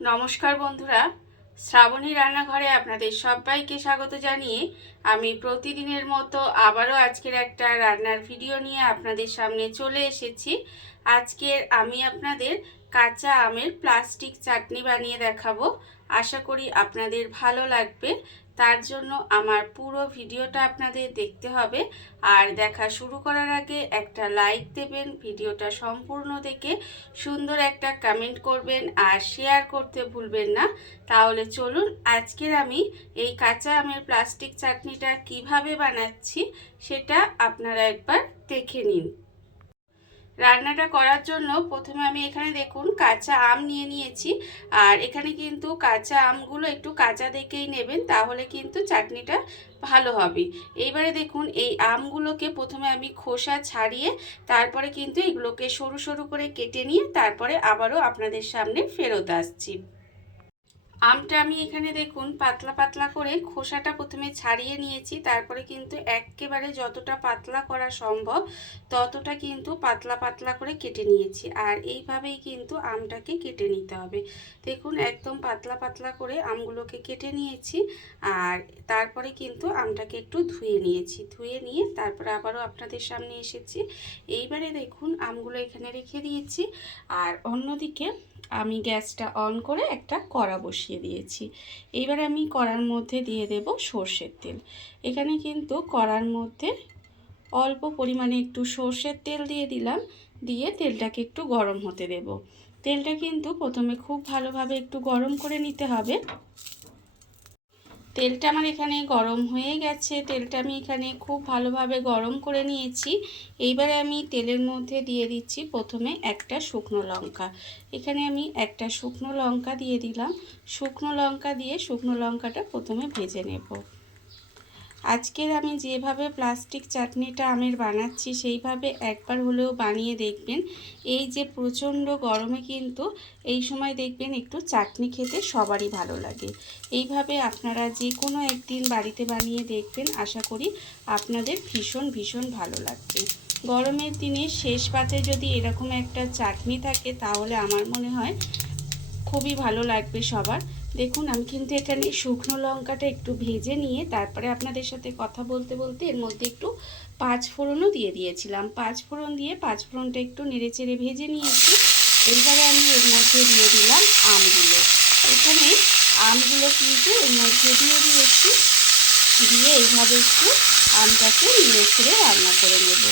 নমস্কার বন্ধুরা, শ্রাবণী রান্নাঘরে আপনাদের সবাইকে স্বাগত জানিয়ে আমি প্রতিদিনের মতো আবারও আজকের একটা রান্নার ভিডিও নিয়ে আপনাদের সামনে চলে এসেছি। আজকের আমি আপনাদের কাঁচা আমের প্লাস্টিক চাটনি বানিয়ে দেখাবো। আশা করি আপনাদের ভালো লাগবে। তার জন্য আমার পুরো ভিডিওটা আপনাদের দেখতে হবে। আর দেখা শুরু করার আগে একটা লাইক দেবেন, ভিডিওটা সম্পূর্ণ দেখে সুন্দর একটা কমেন্ট করবেন আর শেয়ার করতে ভুলবেন না। তাহলে চলুন আজকের আমি এই কাঁচা আমের প্লাস্টিক চাটনিটা কিভাবে বানাচ্ছি সেটা আপনারা একবার দেখে নিন। রান্নাটা করার জন্য প্রথমে আমি এখানে দেখুন কাঁচা আম নিয়ে নিয়েছি। আর এখানে কিন্তু কাঁচা আমগুলো একটু কাঁচা দেখেই নেবেন, তাহলে কিন্তু চাটনিটা ভালো হবে। এইবারে দেখুন এই আমগুলোকে প্রথমে আমি খোসা ছাড়িয়ে তারপরে কিন্তু এগুলোকে সরু সরু করে কেটে নিয়ে তারপরে আবারও আপনাদের সামনে ফেরত আসছি। আমটা আমি এখানে দেখুন পাতলা পাতলা করে খোসাটা প্রথমে ছাড়িয়ে নিয়েছি, তারপরে কিন্তু একেবারে যতটা পাতলা করা সম্ভব ততটা কিন্তু পাতলা পাতলা করে কেটে নিয়েছি। আর এইভাবেই কিন্তু আমটাকে কেটে নিতে হবে। দেখুন একদম পাতলা পাতলা করে আমগুলোকে কেটে নিয়েছি। আর তারপরে কিন্তু আমটাকে একটু ধুয়ে নিয়েছি, ধুয়ে নিয়ে তারপরে আবারও আপনাদের সামনে এসেছি। এইবারে দেখুন আমগুলো এখানে রেখে দিয়েছি। আর অন্যদিকে আমি গ্যাসটা অন করে একটা কড়া বসিয়ে দিয়েছি। এইবার আমি কড়ার মধ্যে দিয়ে দেব সর্ষের তেল। এখানে কিন্তু কড়ার মধ্যে অল্প পরিমাণে একটু সর্ষের তেল দিয়ে দিলাম, দিয়ে তেলটাকে একটু গরম হতে দেব। তেলটা কিন্তু প্রথমে খুব ভালোভাবে একটু গরম করে নিতে হবে। তেলটা আমার এখানে গরম হয়ে গেছে, তেলটা আমি এখানে খুব ভালোভাবে গরম করে নিয়েছি। এইবারে আমি তেলের মধ্যে দিয়ে দিচ্ছি প্রথমে একটা শুকনো লঙ্কা। এখানে আমি একটা শুকনো লঙ্কা দিয়ে দিলাম। শুকনো লঙ্কা দিয়ে শুকনো লঙ্কাটা প্রথমে ভেজে নেব। আজকের আমি যেভাবে প্লাস্টিক চাটনিটা আমের বানাচ্ছি সেইভাবে একবার হলেও বানিয়ে দেখবেন। এই যে প্রচণ্ড গরমে কিন্তু এই সময় দেখবেন একটু চাটনি খেতে সবারই ভালো লাগে। এইভাবে আপনারা যে কোনো একদিন বাড়িতে বানিয়ে দেখবেন, আশা করি আপনাদের ভীষণ ভীষণ ভালো লাগবে। গরমের দিনে শেষ পাতে যদি এরকম একটা চাটনি থাকে তাহলে আমার মনে হয় খুবই ভালো লাগবে সবার। দেখুন আমি কিন্তু এখানে শুকনো লঙ্কাটা একটু ভেজে নিয়ে তারপরে আপনাদের সাথে কথা বলতে বলতে এর মধ্যে একটু পাঁচফোড়নও দিয়ে দিয়েছিলাম। পাঁচফোড়ন দিয়ে পাঁচফোড়নটা একটু নেড়েচেড়ে ভেজে নিয়েছি। এইবারে আমি এর মধ্যে দিয়ে দিলাম আমগুলো। এখানে আমগুলো কিন্তু এর মধ্যে দিয়ে দিয়েছি, দিয়ে এইভাবে একটু আমটাকে নেড়েচেড়ে রান্না করে নেব।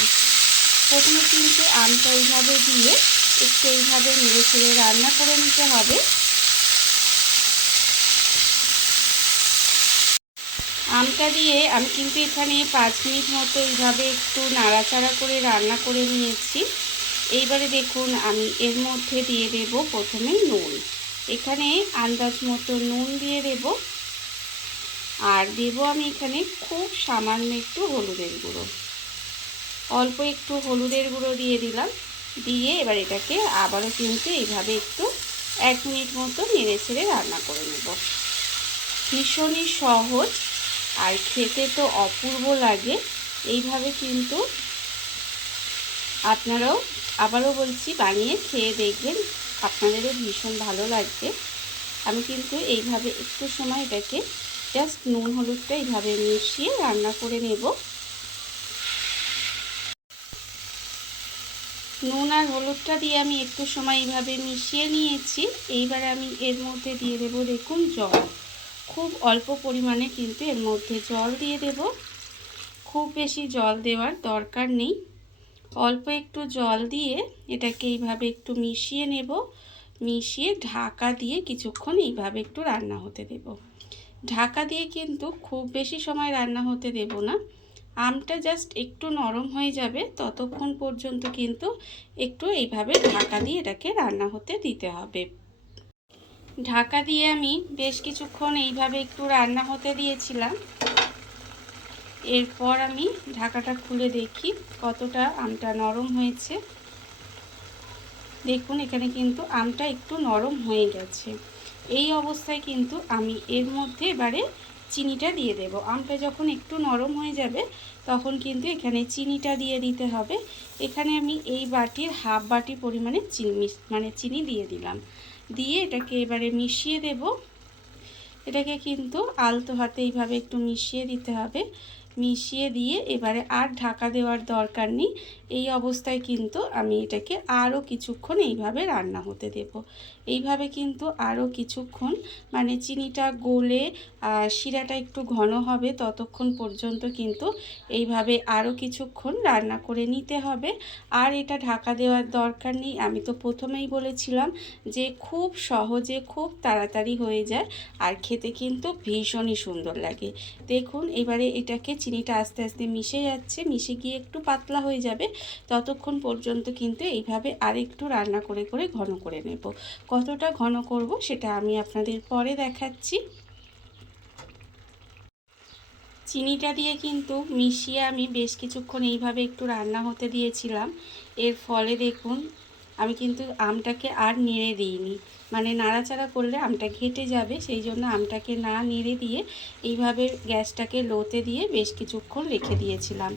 প্রথমে কিন্তু আমটা এইভাবে দিয়ে একটু এইভাবে নেড়েচেড়ে রান্না করে নিতে হবে। আমটা দিয়ে আমি কিন্তু এখানে 5 মিনিট মতো এইভাবে একটু নাড়াচাড়া করে রান্না করে নিয়েছি। এইবারে দেখুন আমি এর মধ্যে দিয়ে দেব প্রথমে নুন। এখানে আন্দাজ মতো নুন দিয়ে দেব। আর দেব আমি এখানে খুব সামান্য একটু হলুদের গুঁড়ো। অল্প একটু হলুদের গুঁড়ো দিয়ে দিলাম। দিয়ে এবার এটাকে আবারও কিন্তু এইভাবে একটু 1 মিনিট মতো নেড়েচেড়ে রান্না করে নেব। ভীষণই সহজ আর খেতে তো অপূর্ব লাগে। এইভাবে কিন্তু আপনারাও আবারও বলছি বানিয়ে খেয়ে দেখবেন, আপনাদেরও ভীষণ ভালো লাগবে। আমি কিন্তু এইভাবে একটু সময় এটাকে জাস্ট নুন হলুদটা এইভাবে মিশিয়ে রান্না করে নেব। নুন আর হলুদটা দিয়ে আমি একটু সময় এইভাবে মিশিয়ে নিয়েছি। এইবারে আমি এর মধ্যে দিয়ে দেব দেখুন জল। খুব অল্প পরিমাণে কিন্তু এর মধ্যে জল দিয়ে দেব। খুব বেশি জল দেওয়ার দরকার নেই, অল্প একটু জল দিয়ে এটাকে এইভাবে একটু মিশিয়ে নেব। মিশিয়ে ঢাকা দিয়ে কিছুক্ষণ এইভাবে একটু রান্না হতে দেব। ঢাকা দিয়ে কিন্তু খুব বেশি সময় রান্না হতে দেব না। আমটা জাস্ট একটু নরম হয়ে যাবে ততক্ষণ পর্যন্ত কিন্তু একটু এইভাবে ঢাকা দিয়ে এটাকে রান্না হতে দিতে হবে। ঢাকা দিয়ে আমি বেশ কিছুক্ষণ এইভাবে একটু রান্না হতে দিয়েছিলাম। এরপর আমি ঢাকাটা খুলে দেখি কতটা আমটা নরম হয়েছে। দেখুন এখানে কিন্তু আমটা একটু নরম হয়ে গেছে। এই অবস্থায় কিন্তু আমি এর মধ্যে এবারে চিনিটা দিয়ে দেব। আমটা যখন একটু নরম হয়ে যাবে তখন কিন্তু এখানে চিনিটা দিয়ে দিতে হবে। এখানে আমি এই বাটির হাফ বাটি পরিমাণে চিনি দিয়ে দিলাম। দিয়ে এটাকে এবারে মিশিয়ে দেব। এটাকে কিন্তু আলতো হাতে এইভাবে একটু মিশিয়ে দিতে হবে। মিশিয়ে দিয়ে এবারে আর ঢাকা দেওয়ার দরকার নেই। এই অবস্থায় কিন্তু আমি এটাকে আরও কিছুক্ষণ এইভাবে রান্না হতে দেব। এইভাবে কিন্তু আরও কিছুক্ষণ, মানে চিনিটা গলে শিরাটা একটু ঘন হবে ততক্ষণ পর্যন্ত কিন্তু এইভাবে আরও কিছুক্ষণ রান্না করে নিতে হবে। আর এটা ঢাকা দেওয়ার দরকার নেই। আমি তো প্রথমেই বলেছিলাম যে খুব সহজে খুব তাড়াতাড়ি হয়ে যায়, আর খেতে কিন্তু ভীষণই সুন্দর লাগে। দেখুন এবারে এটাকে চিনিটা আস্তে আস্তে মিশে যাচ্ছে, মিশে গিয়ে একটু পাতলা হয়ে যাবে। ততক্ষণ পর্যন্ত কিন্তু এইভাবে আরেকটু রান্না করে করে ঘন করে নেব। কতটা ঘন করব সেটা আমি আপনাদের পরে দেখাচ্ছি। চিনিটা দিয়ে কিন্তু মিশিয়ে আমি বেশ কিছুক্ষণ এইভাবে একটু রান্না হতে দিয়েছিলাম। এর ফলে দেখুন আমি কিন্তু আমটাকে আর নেড়ে দিইনি, মানে নাড়াচাড়া করলে আমটা ঘেটে যাবে, সেই জন্য আমটাকে না নেড়ে দিয়ে এইভাবে গ্যাসটাকে লোতে দিয়ে বেশ কিছুক্ষণ রেখে দিয়েছিলাম।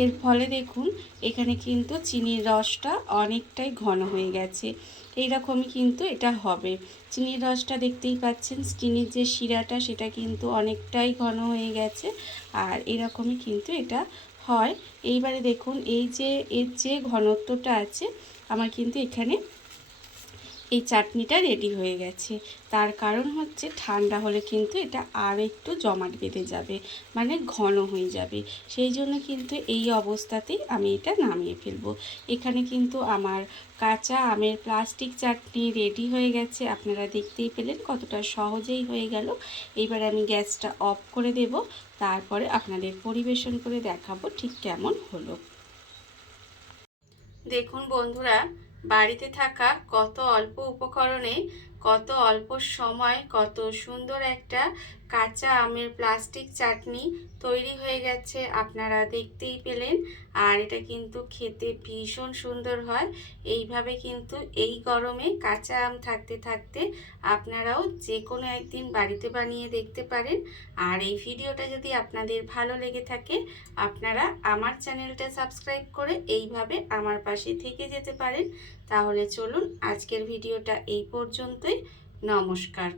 এর ফলে দেখুন এখানে কিন্তু চিনির রসটা অনেকটাই ঘন হয়ে গেছে। এইরকমই কিন্তু এটা হবে। চিনির রসটা দেখতেই পাচ্ছেন, চিনির যে শিরাটা সেটা কিন্তু অনেকটাই ঘন হয়ে গেছে, আর এরকমই কিন্তু এটা হয়। এইবারে দেখুন এই যে এর যে ঘনত্বটা আছে আমার কিন্তু এখানে এই চাটনিটা রেডি হয়ে গেছে। তার কারণ হচ্ছে ঠান্ডা হলে কিন্তু এটা আর একটু জমাট বেঁধে যাবে, মানে ঘন হয়ে যাবে। সেই জন্য কিন্তু এই অবস্থাতেই আমি এটা নামিয়ে ফেলবো। এখানে কিন্তু আমার কাঁচা আমের প্লাস্টিক চাটনি রেডি হয়ে গেছে। আপনারা দেখতেই পেলেন কতটা সহজেই হয়ে গেল। এইবার আমি গ্যাসটা অফ করে দেব, তারপরে আপনাদের পরিবেশন করে দেখাবো ঠিক কেমন হলো। দেখুন বন্ধুরা, বাড়িতে থাকা কত অল্প উপকরণে কত অল্প সময় কত সুন্দর একটা কাঁচা আমের প্লাস্টিক চাটনি তৈরি হয়ে গেছে, আপনারা দেখতেই পেলেন। আর এটা কিন্তু খেতে ভীষণ সুন্দর হয়। এইভাবে কিন্তু এই গরমে কাঁচা আম থাকতে থাকতে আপনারাও যে কোনো একদিন বাড়িতে বানিয়ে দেখতে পারেন। আর এই ভিডিওটা যদি আপনাদের ভালো লেগে থাকে আপনারা আমার চ্যানেলটা সাবস্ক্রাইব করে এইভাবে আমার পাশে থেকে যেতে পারেন। তাহলে চলুন আজকের ভিডিওটা এই পর্যন্তই। নমস্কার।